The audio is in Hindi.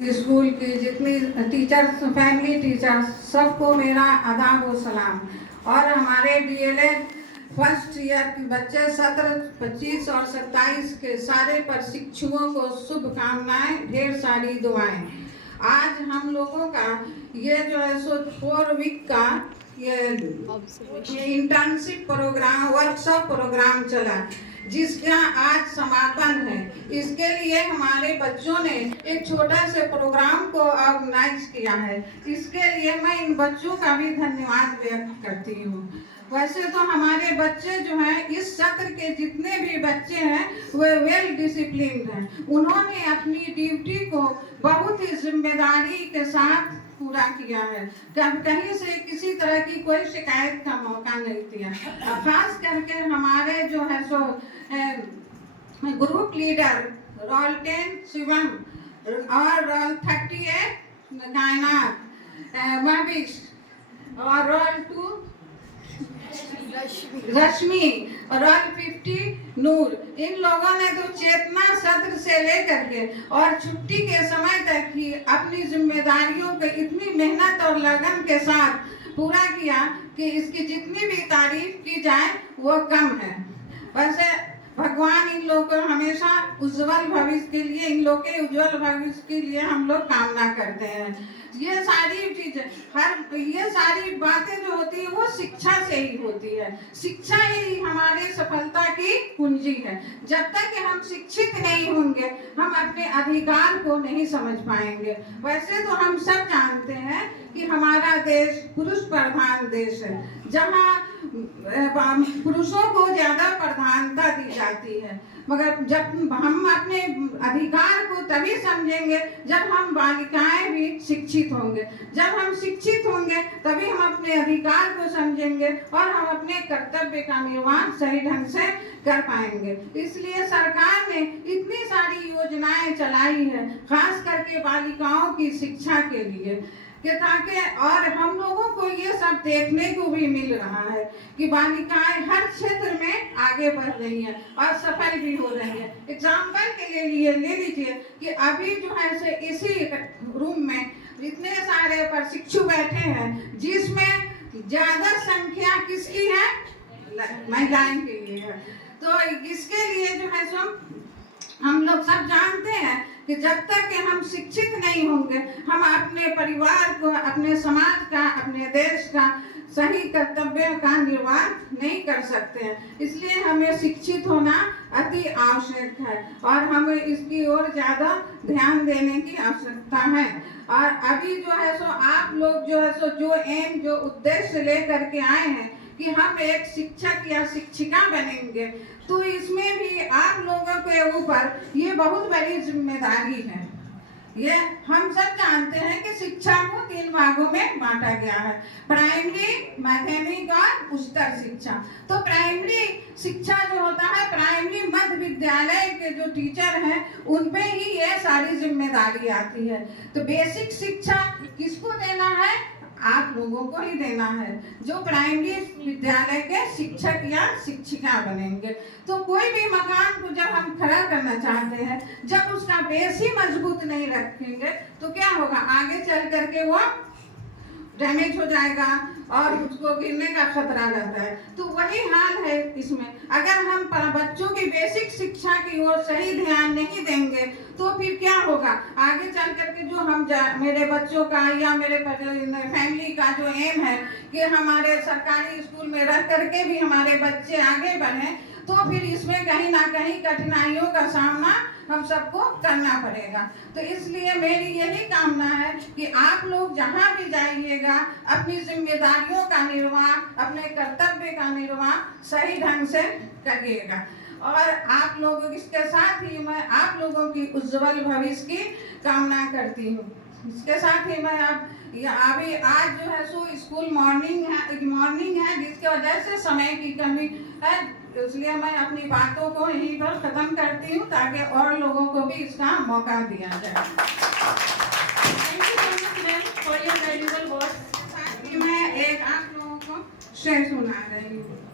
स्कूल की जितनी टीचर्स, फैमिली टीचर्स, सबको मेरा आदाब व सलाम। और हमारे डीएलएड फर्स्ट ईयर के बच्चे 17, 25 और 27 के सारे प्रशिक्षुओं को शुभकामनाएं, ढेर सारी दुआएं। आज हम लोगों का ये जो है सो 4 वीक का ये इंटर्नशिप प्रोग्राम, वर्कशॉप प्रोग्राम चला, जिसका आज समापन है। इसके लिए हमारे बच्चों ने एक छोटा से प्रोग्राम को ऑर्गेनाइज किया है। इसके लिए मैं इन बच्चों का भी धन्यवाद व्यक्त करती हूँ। वैसे तो हमारे बच्चे जो हैं, इस सत्र के जितने भी बच्चे हैं वे वेल डिसिप्लिन्ड हैं। उन्होंने अपनी ड्यूटी को बहुत ही जिम्मेदारी के साथ पूरा किया है। कहीं से किसी तरह की कोई शिकायत का मौका नहीं दिया। खास करके हमारे जो है सो ग्रुप लीडर रोल 10 शिवम और रोल 38 कायनात महविश और रोल 2 रश्मि और रोल 50 नूर, इन लोगों ने तो चेतना सत्र से लेकर के और छुट्टी के समय तक ही अपनी जिम्मेदारियों को इतनी मेहनत और लगन के साथ पूरा किया कि इसकी जितनी भी तारीफ की जाए वो कम है। वैसे भगवान इन लोगों को हमेशा उज्जवल भविष्य के लिए, इन लोग के उज्जवल भविष्य के लिए हम लोग कामना करते हैं। ये सारी चीजें, ये सारी बातें जो होती है वो शिक्षा से ही होती है। शिक्षा ही हमारे सफलता की कुंजी है। जब तक कि हम शिक्षित नहीं होंगे, हम अपने अधिकार को नहीं समझ पाएंगे। वैसे तो हम सब जानते हैं कि हमारा देश पुरुष प्रधान देश है, जहाँ पुरुषों को ज्यादा प्रधानता दी जाती है। मगर जब हम अपने अधिकार को तभी समझेंगे जब हम बालिकाएं भी शिक्षित होंगे। जब हम शिक्षित होंगे तभी हम अपने अधिकार को समझेंगे और हम अपने कर्तव्य का निर्वहन सही ढंग से कर पाएंगे। इसलिए सरकार ने इतनी सारी योजनाएं चलाई है, खास करके बालिकाओं की शिक्षा के लिए, कि ताकि और हम लोगों को ये सब देखने को भी मिल रहा है कि बालिकाएं हर क्षेत्र में आगे बढ़ रही हैं और सफल भी हो रही हैं। एग्जाम्पल के लिए ले लीजिए कि अभी जो है से इसी रूम में इतने सारे प्रशिक्षु बैठे हैं, जिसमें ज्यादा संख्या किसकी है? महिलाएं के लिए है। तो इसके लिए जो है सो हम लोग सब जानते हैं कि जब तक कि हम शिक्षित नहीं होंगे, हम अपने परिवार को, अपने समाज का, अपने देश का सही कर्तव्य का निर्वाह नहीं कर सकते हैं। इसलिए हमें शिक्षित होना अति आवश्यक है और हमें इसकी ओर ज्यादा ध्यान देने की आवश्यकता है। और अभी जो है सो आप लोग जो है सो जो उद्देश्य लेकर के आए हैं कि हम एक शिक्षक या शिक्षिका बनेंगे, तो इसमें भी आप लोगों के ऊपर ये बहुत बड़ी जिम्मेदारी है। ये हम सब जानते हैं कि शिक्षा को 3 भागों में बांटा गया है: प्राइमरी, माध्यमिक और उच्चतर शिक्षा। तो प्राइमरी शिक्षा जो होता है, प्राइमरी मध्य विद्यालय के जो टीचर हैं उन पे ही ये सारी जिम्मेदारी आती है। तो बेसिक शिक्षा किसको देना है? आप लोगों को ही देना है, जो प्राइमरी विद्यालय के शिक्षक या शिक्षिका बनेंगे। तो कोई भी मकान को जब हम खड़ा करना चाहते हैं, जब उसका बेस ही मजबूत नहीं रखेंगे तो क्या होगा? आगे चल करके वो डैमेज हो जाएगा और उसको गिरने का खतरा रहता है। तो वही हाल है इसमें। अगर हम बच्चों की बेसिक शिक्षा की ओर सही ध्यान नहीं देंगे तो फिर क्या होगा? आगे चल करके जो हम मेरे बच्चों का या मेरे फैमिली का जो एम है कि हमारे सरकारी स्कूल में रह करके भी हमारे बच्चे आगे बढ़ें, तो फिर इसमें कहीं ना कहीं कठिनाइयों का सामना हम सबको करना पड़ेगा। तो इसलिए मेरी यही कामना है कि आप लोग जहाँ भी जाइएगा, अपनी जिम्मेदारियों का निर्वाह, अपने कर्तव्य का निर्वाह सही ढंग से करिएगा। और आप लोग, इसके साथ ही मैं आप लोगों की उज्जवल भविष्य की कामना करती हूँ। इसके साथ ही मैं अभी आज जो है सो स्कूल मॉर्निंग है, जिसकी वजह से समय की कमी है, इसलिए मैं अपनी बातों को यहीं पर खत्म करती हूँ ताकि और लोगों को भी इसका मौका दिया जाए। Thank you so much ma'am for your valuable words. मैं एक आप लोगों को शेर सुना रही हूँ।